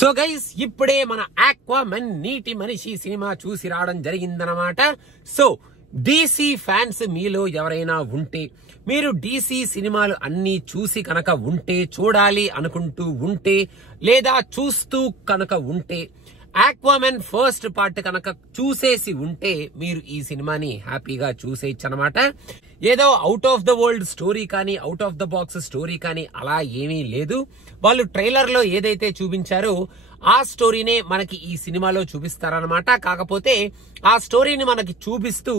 So guys, ఇప్పుడే మన ఆక్వామన్ నీటి మనిషి సినిమా చూసి రావడం జరిగిందనమాట. సో డీసీ ఫ్యాన్స్ మీలో ఎవరైనా ఉంటే, మీరు డీసీ సినిమాలు అన్ని చూసి కనుక ఉంటే, చూడాలి అనుకుంటూ ఉంటే, లేదా చూస్తూ కనుక ఉంటే, ఆక్వామన్ ఫస్ట్ పార్ట్ కనుక చూసేసి ఉంటే మీరు ఈ సినిమాని హ్యాపీగా చూసేయచ్చు అనమాట. ఏదో out of the world story కానీ, out of the box story కానీ అలా ఏమీ లేదు. వాళ్ళు ట్రైలర్ లో ఏదైతే చూపించారో ఆ స్టోరీనే మనకి ఈ సినిమాలో చూపిస్తారనమాట. కాకపోతే ఆ స్టోరీని మనకి చూపిస్తూ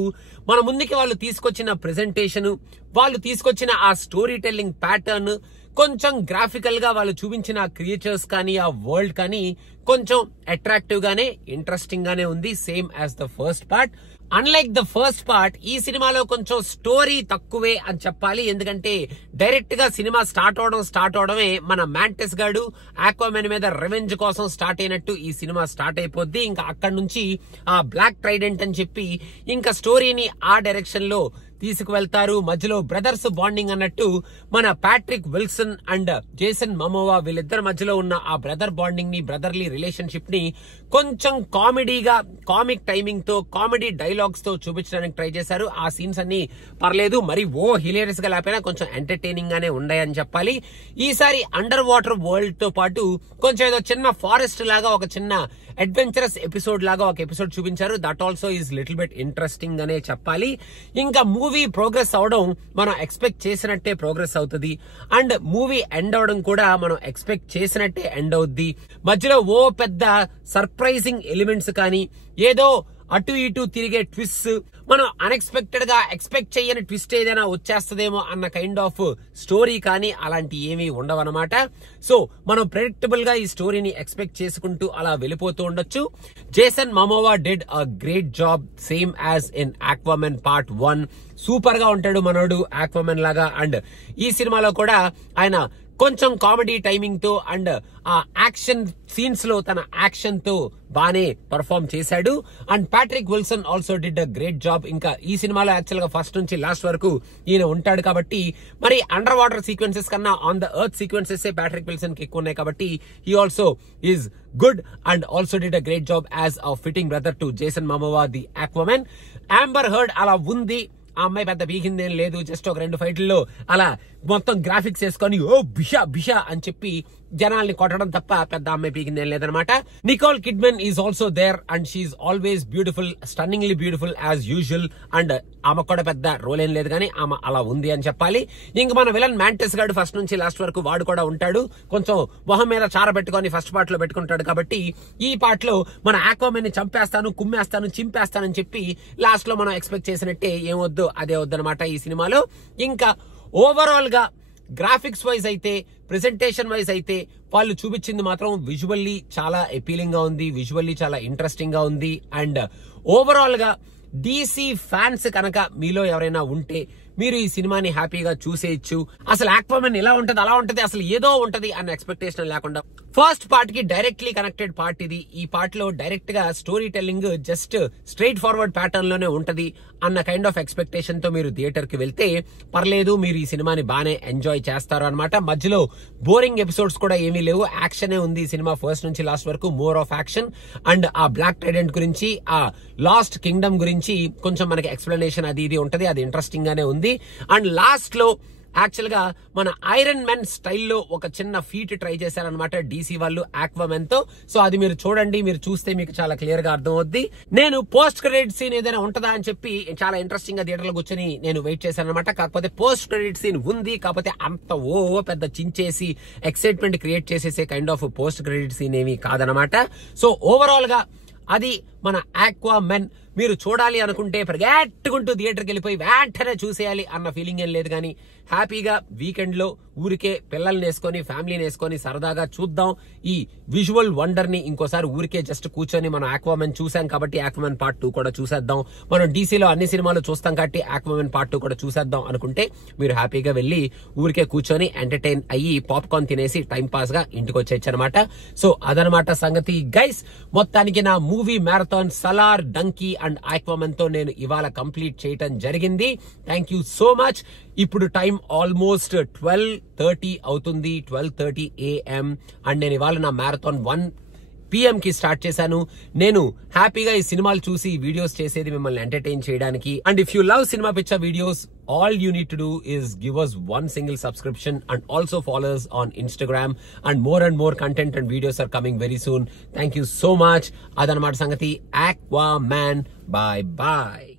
మన ముందుకి వాళ్ళు తీసుకొచ్చిన ప్రెజెంటేషన్, వాళ్ళు తీసుకొచ్చిన ఆ స్టోరీ టెల్లింగ్ ప్యాటర్న్, కొంచెం గ్రాఫికల్ గా వాళ్ళు చూపించిన క్రియేచర్స్ కానీ, ఆ వరల్డ్ కానీ కొంచెం అట్రాక్టివ్ గానే, ఇంట్రెస్టింగ్ గానే ఉంది, same as the first part. Unlike the first part, ఈ సినిమాలో కొంచెం స్టోరీ తక్కువే అని చెప్పాలి. ఎందుకంటే డైరెక్ట్ గా సినిమా స్టార్ట్ అవడమే మన మ్యాంటిస్ గాడు ఆక్వామన్ మీద రివెంజ్ కోసం స్టార్ట్ అయినట్టు ఈ సినిమా స్టార్ట్ అయిపోద్ది. ఇంకా అక్కడి నుంచి ఆ బ్లాక్ ట్రైడెంట్ అని చెప్పి ఇంకా స్టోరీని ఆ డైరెక్షన్ లో తీసుకువెళ్తారు. మధ్యలో బ్రదర్స్ బాండింగ్ అన్నట్టు మన ప్యాట్రిక్ విల్సన్ అండ్ జేసన్ మమోవా వీళ్ళిద్దరి మధ్యలో ఉన్న ఆ బ్రదర్ బాండింగ్ ని, బ్రదర్లీ రిలేషన్షిప్ ని కొంచెం కామెడీగా, కామిక్ టైమింగ్ తో, కామెడీ డైలాగ్స్ తో చూపించడానికి ట్రై చేశారు. ఆ సీన్స్ అన్ని పర్లేదు, మరి హిలేరియస్ గా లేకపోయినా కొంచెం ఎంటర్టైనింగ్ గానే ఉన్నాయని చెప్పాలి. ఈసారి అండర్ వాటర్ వరల్డ్ తో పాటు కొంచెం ఏదో చిన్న ఫారెస్ట్ లాగా, ఒక చిన్న అడ్వెంచరస్ ఎపిసోడ్ లాగా ఒక ఎపిసోడ్ చూపించారు. That also is little bit interesting అనే చెప్పాలి. ఇంకా మూవీ ప్రోగ్రెస్ అవడం మనం ఎక్స్పెక్ట్ చేసినట్టే ప్రోగ్రెస్ అవుతుంది, అండ్ మూవీ ఎండ్ అవడం కూడా మనం ఎక్స్పెక్ట్ చేసినట్టే ఎండ్ అవుద్ది. మధ్యలో పెద్ద సర్ప్రైజింగ్ ఎలిమెంట్స్ కానీ, ఏదో అటు ఇటు తిరిగే ట్విస్ట్, మనం అన్ఎక్స్పెక్టెడ్ గా ఎక్స్పెక్ట్ చేయని ట్విస్ట్ ఏదైనా వచ్చేస్తుందేమో అన్న కైండ్ ఆఫ్ స్టోరీ కానీ అలాంటి ఏమీ ఉండవన్నమాట. సో మనం ప్రెడిక్టబుల్ గా ఈ స్టోరీని ఎక్స్పెక్ట్ చేసుకుంటూ అలా వెళ్ళిపోతూ ఉండొచ్చు. Jason Momoa did a great job, same as in Aquaman part 1. Super గా ఉంటాడు మనోడు ఆక్వామన్ లాగా. అండ్ ఈ సినిమాలో కూడా ఆయన కొంచెం కామెడీ టైమింగ్ తో అండ్ ఆ యాక్షన్ సీన్స్ లో తన యాక్షన్ తో బానే పర్ఫార్మ్ చేశాడు. And Patrick Wilson also did a great job. ఇంకా ఈ సినిమాలో యాక్చువల్ గా ఫస్ట్ నుంచి లాస్ట్ వరకు ఈయన ఉంటాడు కాబట్టి, మరి అండర్ వాటర్ సీక్వెన్సెస్ కన్నా on the earth sequences Patrick Wilson కి ఎక్కువ ఉన్నాయి కాబట్టి he also is good and also did a great job as a fitting brother to Jason Momoa the Aquaman. Amber Heard అలా ఉంది, ఆ అమ్మాయి పెద్ద బీకిందేం లేదు, జస్ట్ ఒక 2 ఫైట్లలో అలా మొత్తం గ్రాఫిక్స్ వేసుకొని బిషా బిషా అని చెప్పి జనాల్ని కొట్టడం తప్ప పెద్ద అమ్మాయి పీకిందేం లేదనమాట. Nicole Kidman is also there and she's always beautiful, stunningly beautiful as usual. And ఆమె కూడా పెద్ద రోల్ ఏం లేదు కానీ ఆమె అలా ఉంది అని చెప్పాలి. ఇంక మన విలన్ మ్యాంటిస్ గాడు ఫస్ట్ నుంచి లాస్ట్ వరకు వాడు కూడా ఉంటాడు. కొంచెం మొహం మీద చార పెట్టుకొని ఫస్ట్ పార్ట్ లో పెట్టుకుంటాడు కాబట్టి ఈ పార్ట్ లో మన ఆక్వామన్ ని చంపేస్తాను, కుమ్మేస్తాను, చింపేస్తానని చెప్పి లాస్ట్ లో మనం ఎక్స్పెక్ట్ చేసినట్టే ఏమొద్దు అదే వద్దనమాట ఈ సినిమాలో. ఇంకా ఓవరాల్ గా గ్రాఫిక్స్ వైజ్ అయితే, ప్రెజెంటేషన్ వైజ్ అయితే వాళ్ళు చూపించింది మాత్రం విజువల్లీ చాలా అపీలింగ్ గా ఉంది, విజువల్లీ చాలా ఇంట్రెస్టింగ్ గా ఉంది. అండ్ ఓవరాల్ గా డీసీ ఫ్యాన్స్ కనుక మీలో ఎవరైనా ఉంటే మీరు ఈ సినిమాని హ్యాపీగా చూసేయచ్చు. అసలు ఆక్వామన్ ఇలా ఉంటది, అలా ఉంటది, అసలు ఏదో ఉంటది అన్న ఎక్స్పెక్టేషన్ లేకుండా ఫస్ట్ పార్ట్ కి డైరెక్ట్లీ కనెక్టెడ్ పార్ట్ ఇది. ఈ పార్ట్ లో డైరెక్ట్ గా story telling just straight forward pattern లోనే ఉంటది అన్న కైండ్ ఆఫ్ ఎక్స్పెక్టేషన్ తో మీరు థియేటర్ కి వెళ్తే పర్లేదు, మీరు ఈ సినిమాని బానే ఎంజాయ్ చేస్తారు అనమాట. మధ్యలో బోరింగ్ ఎపిసోడ్స్ కూడా ఏమీ లేవు, యాక్షనే ఉంది ఈ సినిమా ఫస్ట్ నుంచి లాస్ట్ వరకు, మోర్ ఆఫ్ యాక్షన్. అండ్ ఆ బ్లాక్ ట్రైడెంట్ గురించి, ఆ లాస్ట్ కింగ్డమ్ గురించి కొంచెం మనకి ఎక్స్ప్లెనేషన్ అది ఇది ఉంటది, అది ఇంట్రెస్టింగ్ గానే ఉంది. అండ్ లాస్ట్ లో యాక్చువల్ గా మన ఐరన్ మ్యాన్ స్టైల్లో ఒక చిన్న ఫీట్ ట్రై చేశారనమాట డీసీ వాళ్ళు ఆక్వామన్ తో. సో అది మీరు చూడండి, మీరు చూస్తే మీకు చాలా క్లియర్ గా అర్థం అవుద్ది. నేను పోస్ట్ క్రెడిట్ సీన్ ఏదైనా ఉంటుందా అని చెప్పి చాలా ఇంట్రెస్టింగ్ గా థియేటర్ లో కూర్చొని నేను వెయిట్ చేశాను అనమాట. కాకపోతే పోస్ట్ క్రెడిట్ సీన్ ఉంది, కాకపోతే అంత పెద్ద చించేసి ఎక్సైట్మెంట్ క్రియేట్ చేసేసే kind of post credit scene ఏమీ కాదనమాట. సో ఓవరాల్ గా అది మన ఆక్వామన్. మీరు చూడాలి అనుకుంటే పరిగెట్టుకుంటూ థియేటర్కి వెళ్ళిపోయి వెంటనే చూసేయాలి అన్న ఫీలింగ్ ఏం లేదు, కానీ హ్యాపీగా వీకెండ్ లో ఊరికే పిల్లల్ని వేసుకొని, ఫ్యామిలీని వేసుకొని సరదాగా చూద్దాం ఈ విజువల్ వండర్ ని. ఇంకోసారి ఊరికే జస్ట్ కూర్చొని మనం ఆక్వామన్ చూసాం కాబట్టి ఆక్వామన్ పార్ట్ 2 కూడా చూసేద్దాం, మనం డీసీలో అన్ని సినిమాలు చూస్తాం కాబట్టి ఆక్వామన్ పార్ట్ 2 కూడా చూసేద్దాం అనుకుంటే మీరు హ్యాపీగా వెళ్లి ఊరికే కూర్చొని ఎంటర్టైన్ అయ్యి పాప్కార్న్ తినేసి టైం పాస్ గా ఇంటికి వచ్చేయచ్చు అనమాట. సో అదనమాట సంగతి గైస్. మొత్తానికి నా movie marathon Salaar, Dunki and Aquaman తో నేను ఇవాళ కంప్లీట్ చేయటం జరిగింది. Thank you so much. ఇప్పుడు టైం ఆల్మోస్ట్ 12:30 అవుతుంది, 12:30 AM. అండ్ నేను ఇవాళ నా మ్యారథాన్ 1 PM కి స్టార్ట్ చేశాను. నేను హ్యాపీగా ఈ సినిమాలు చూసి వీడియోస్ చేసేది మిమ్మల్ని ఎంటర్టైన్ చేయడానికి. And if you love cinema picture videos, all you need to do is give us one single subscription and also follow us on Instagram, and more content and videos are coming very soon. Thank you so much. Adanamata Sangati, Aquaman. Bye bye.